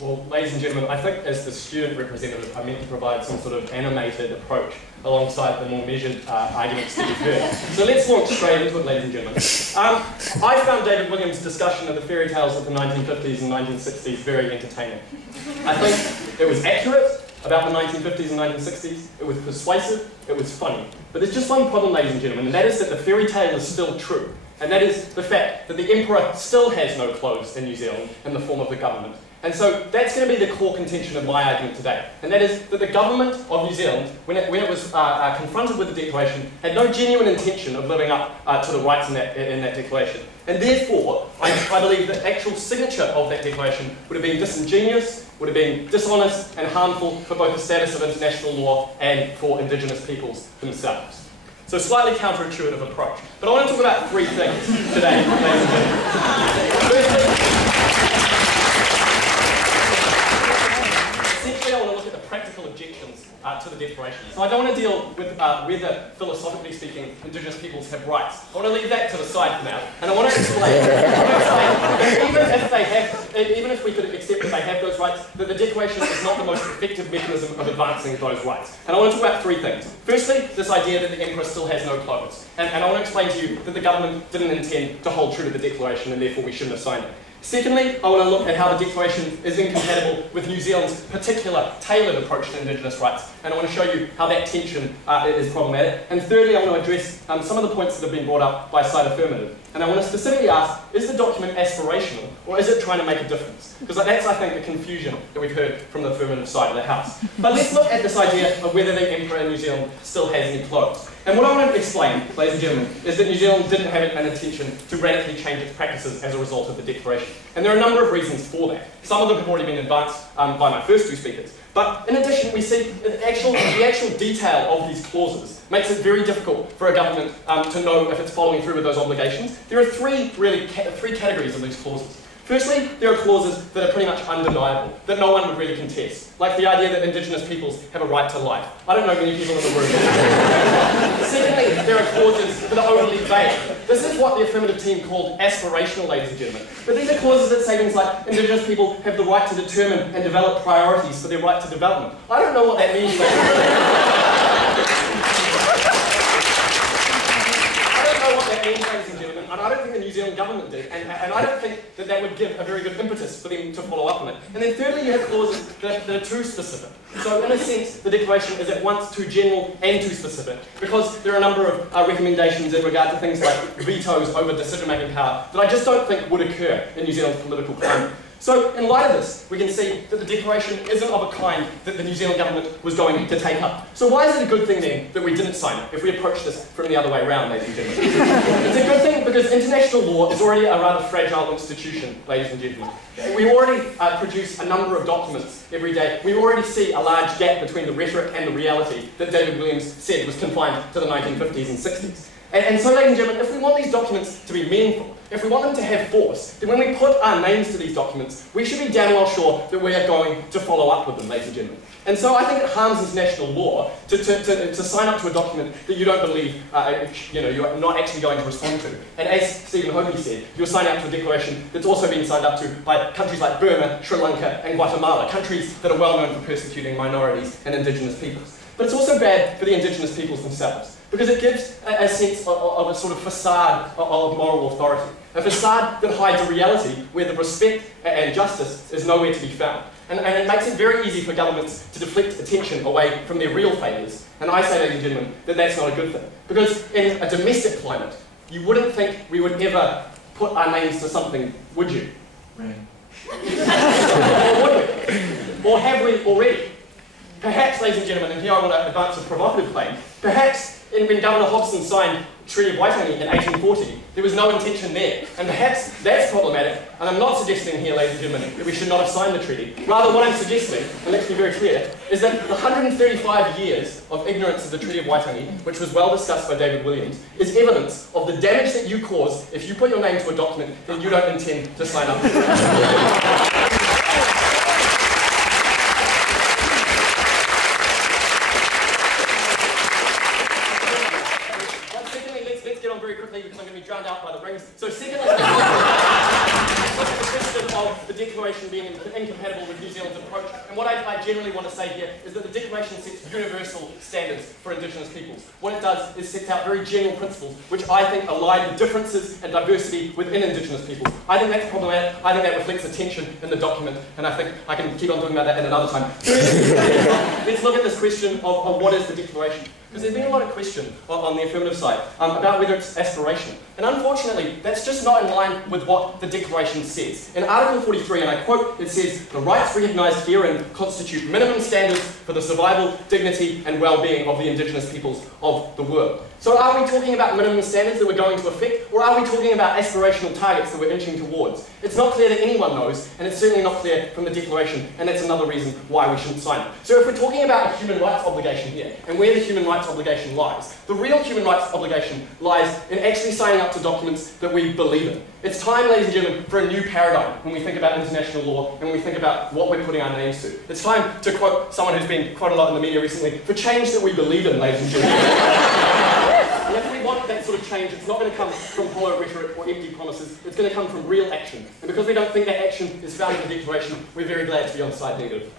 Well, ladies and gentlemen, I think as the student representative, I meant to provide some sort of animated approach alongside the more measured arguments that you've heard. So let's launch straight into it, ladies and gentlemen. I found David Williams' discussion of the fairy tales of the 1950s and 1960s very entertaining. I think it was accurate about the 1950s and 1960s, it was persuasive, it was funny. But there's just one problem, ladies and gentlemen, and that is that the fairy tale is still true. And that is the fact that the Emperor still has no clothes in New Zealand in the form of the government. And so that's going to be the core contention of my argument today. And that is that the government of New Zealand, when it was confronted with the declaration, had no genuine intention of living up to the rights in that declaration. And therefore, I believe the actual signature of that declaration would have been disingenuous, would have been dishonest and harmful for both the status of international law and for Indigenous peoples themselves. So slightly counterintuitive approach. But I want to talk about three things today, ladies and gentlemen. Firstly, essentially I want to look at the practical objections to the declaration. So I don't want to deal with whether, philosophically speaking, Indigenous peoples have rights. I want to leave that to the side for now, and I want to explain that even if we could accept that they have those rights, that the declaration is not the most effective mechanism of advancing those rights. And I want to talk about three things. Firstly, this idea that the Emperor still has no clothes. And I want to explain to you that the government didn't intend to hold true to the declaration, and therefore we shouldn't have signed it. Secondly, I want to look at how the declaration is incompatible with New Zealand's particular tailored approach to Indigenous rights, and I want to show you how that tension is problematic. And thirdly, I want to address some of the points that have been brought up by side Affirmative. And I want to specifically ask, is the document aspirational, or is it trying to make a difference? Because that's, I think, the confusion that we've heard from the Affirmative side of the House. But let's look at this idea of whether the Emperor in New Zealand still has any clothes. And what I want to explain, ladies and gentlemen, is that New Zealand didn't have an intention to radically change its practices as a result of the declaration. And there are a number of reasons for that. Some of them have already been advanced by my first two speakers. But in addition, we see that the actual detail of these clauses makes it very difficult for a government to know if it's following through with those obligations. There are three categories of these clauses. Firstly, there are clauses that are pretty much undeniable, that no one would really contest, like the idea that Indigenous peoples have a right to life. I don't know many people in the room. Secondly, there are clauses that are overly vague. This is what the Affirmative team called aspirational, ladies and gentlemen. But these are clauses that say things like Indigenous people have the right to determine and develop priorities for their right to development. I don't know what that means, ladies and gentlemen. And I don't think the New Zealand government did, and I don't think that that would give a very good impetus for them to follow up on it. And then thirdly, you have clauses that are too specific. So in a sense, the declaration is at once too general and too specific, because there are a number of recommendations in regard to things like vetoes over decision-making power that I just don't think would occur in New Zealand's political climate. So, in light of this, we can see that the declaration isn't of a kind that the New Zealand government was going to take up. So why is it a good thing then that we didn't sign it, if we approach this from the other way around, ladies and gentlemen? It's a good thing because international law is already a rather fragile institution, ladies and gentlemen. We already produce a number of documents every day. We already see a large gap between the rhetoric and the reality that David Williams said was confined to the 1950s and 60s. And so, ladies and gentlemen, if we want these documents to be meaningful, if we want them to have force, then when we put our names to these documents, we should be damn well sure that we are going to follow up with them, ladies and gentlemen. And so I think it harms international law to sign up to a document that you don't believe you're not actually going to respond to. And as Stephen Hoadley said, you're signing up to a declaration that's also been signed up to by countries like Burma, Sri Lanka, and Guatemala, countries that are well known for persecuting minorities and Indigenous peoples. But it's also bad for the Indigenous peoples themselves, because it gives a sense of a sort of facade of moral authority. A facade that hides a reality where the respect and justice is nowhere to be found. And it makes it very easy for governments to deflect attention away from their real failures. And I say, ladies and gentlemen, that that's not a good thing. Because in a domestic climate, you wouldn't think we would ever put our names to something, would you? Right. Or would we? Or have we already? Perhaps, ladies and gentlemen, and here I want to advance a provocative claim, perhaps when Governor Hobson signed Treaty of Waitangi in 1840, there was no intention there. And perhaps that's problematic, and I'm not suggesting here, ladies and gentlemen, that we should not have signed the treaty. Rather, what I'm suggesting, and let's be very clear, is that the 135 years of ignorance of the Treaty of Waitangi, which was well discussed by David Williams, is evidence of the damage that you cause if you put your name to a document that you don't intend to sign up to. leave because I'm going to be drowned out by the rings. So secondly, let's look at the question of the Declaration being incompatible with New Zealand's approach. And what I generally want to say here is that the Declaration sets universal standards for Indigenous peoples. What it does is sets out very general principles, which I think align the differences and diversity within Indigenous peoples. I think that's problematic. I think that reflects a tension in the document, and I think I can keep on talking about that at another time. Let's look at this question of what is the Declaration. Because there's been a lot of question on the affirmative side about whether it's aspirational. And unfortunately, that's just not in line with what the Declaration says. In Article 43, and I quote, it says, "The rights recognised herein constitute minimum standards for the survival, dignity and well-being of the Indigenous peoples of the world." So are we talking about minimum standards that we're going to affect, or are we talking about aspirational targets that we're inching towards? It's not clear that anyone knows, and it's certainly not clear from the Declaration, and that's another reason why we shouldn't sign it. So if we're talking about a human rights obligation here, and where the human rights obligation lies, the real human rights obligation lies in actually signing up to documents that we believe in. It's time, ladies and gentlemen, for a new paradigm when we think about international law and when we think about what we're putting our names to. It's time, to quote someone who's been quite a lot in the media recently, for change that we believe in, ladies and gentlemen. And if we want that sort of change, it's not going to come from hollow rhetoric or empty promises, it's going to come from real action. And because we don't think that action is found in the Declaration, we're very glad to be on side negative.